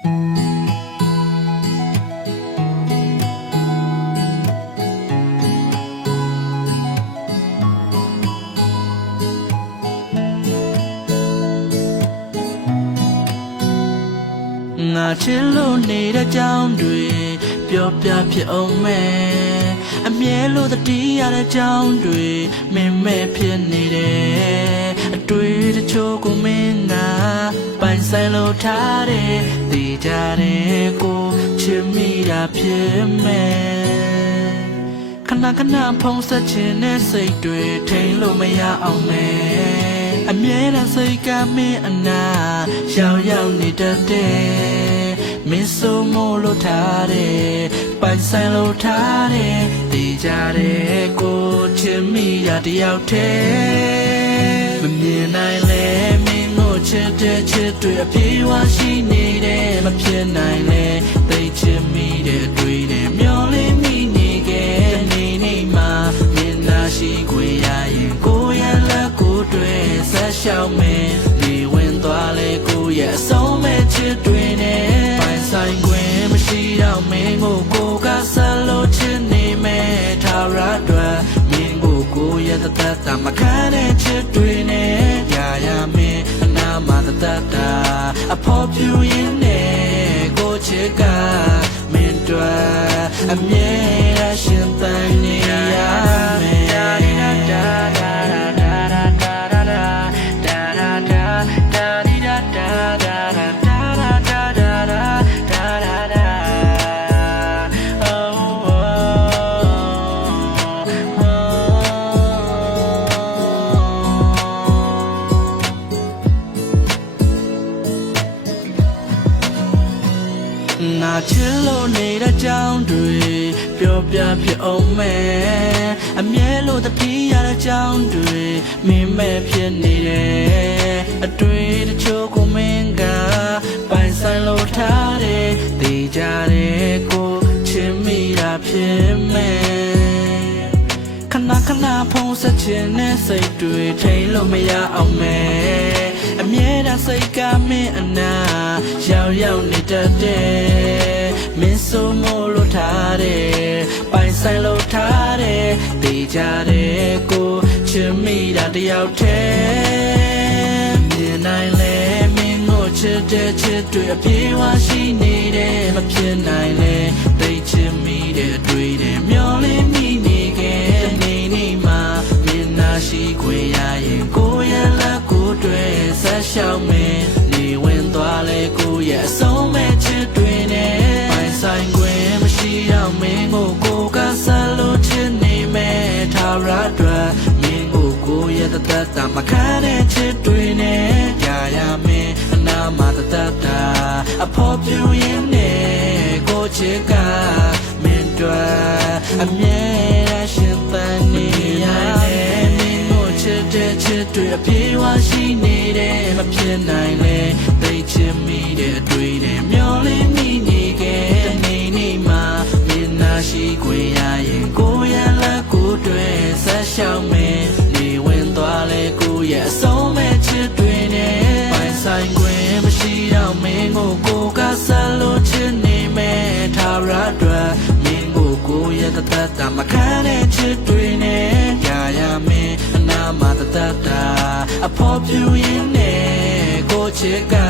ငါချစ်လို့နေတဲ့ကြောင်းတွေပျော်ပြဖြစ်အောင်မယ်အမြဲလို့တတိရတဲ့ကြောင်းတွေမင်းမဲ့ဖြစ်နေတယ်အ တွေ့တချို့ကိုမင်းကပိုင်ဆိုင်လို့ထားတယ်တည်ကြတယ်ကိုချစ်မိတာဖြစ်မယ်ခဏခဏဖုံးဆက်ခြင်းနဲ့စိတ်တွေထိန်လို့မရအောင်မယ်အမြဲတမ်းစိတ်ကမင်းအနာရောက်ရောက်နေတတ်တယ်မင်းဆိုမို့လို့ထားတယ်ပိုင်ဆိုင်လို့ထားတယ်တည်ကြတယ်ကိုချစ်မိတာတယောက်တည်း မမြင်နိုင်လဲမင်းကိုချစ်တဲ့ချစ်တွေအပြေးဝရှိနေတယ်မဖြစ်နိုင်လဲသိချစ်မိတဲ့အတွေ့နဲ့မျောလင်းမိနေခဲ့နေနေမှာမင်းနာရှိခွေရရင်ကိုယ့်ရဲ့လက်ကိုယ်တွေဆက်ရှောက်မယ်ဒီဝင်သွားလေကိုယ့်ရဲ့အဆုံးမဲ့ချစ်တွေနဲ့ပိုင်ဆိုင်ခွင့်မရှိတော့မင်းကိုကိုယ်ကဆက်လို့ချစ်နေမယ်ထာဝရအတွက်မင်းကိုကိုယ့်ရဲ့တသက်တာမခံတဲ့ချစ်တွေ ပြူရင်းနဲ့ကိုချစ်ကမင်းတို့အမြဲတမ်း ချစ်လို့နေတဲ့ကြောင်းတွေပျော်ပြဖြစ်အောင်မယ်အမြဲလို့တတိရတဲ့ကြောင်းတွေမင်းမဲ့ဖြစ်နေတယ်အတွေ့တချို့ကိုမင်းက ဏဖုံးဆက်ခြင်းနဲ့စိတ်တွေထိန်လို့မရအောင်မယ်အမြဲတမ်းစိတ်ကမင်းအနာရောက်ရောက်နေတတ်တယ်မင်းဆိုမို့လို့ထားတယ်ပိုင်ဆိုင်လို့ထားတယ်တည်ကြတယ်ကိုချစ်မိတာတယောက်တည်းမြင်နိုင်လဲမင်းကိုချစ်တဲ့ချစ်တွေအပြေးဝရှိနေတယ်မဖြစ်နိုင်လဲသိချစ်မိတဲ့အတွေ့တွေမျော ရဲ့အဆုံးမဲ့ချစ်တွေနဲ့ပိုင်ဆိုင်ခွင့်မရှိတော့မင်းကိုကိုယ်ကဆက်လို့ချစ်နေမယ်ထာဝရအတွက်မင်းကိုကိုယ့်ရဲ့တသက်တာမခံတဲ့ချစ်တွေနဲ့ရရမင်းအနာမတသက်တာအဖို့ပြူရင်းနဲ့ကိုချစ်ကမင်းတို့အမြဲတမ်းရှင်သန်နေရတယ်မင်းကိုချစ်တဲ့ချစ်တွေအပြေးဝရှိနေတယ်မဖြစ်နိုင်လဲသိချ နာရှိခွေရရင်ကိုယ့်ရဲ့လက်ကိုယ်တွေဆက်ရှောက်မယ်နေဝင်သွားလေကိုယ့်ရဲ့အဆုံးမဲ့ချစ်တွေနဲ့ပိုင်ဆိုင်ခွင့်မရှိတော့မင်းကိုကိုယ်ကဆက်လို့ချစ်နေမယ်ထာဝရအတွက်မင်းကိုကိုယ့်ရဲ့တသက်တာမခံတဲ့ချစ်တွေနဲ့ရရမင်းအနာမတသက်တာအဖို့ပြူရင်းနဲ့ကိုချစ်ကမင်းတို့အမြဲ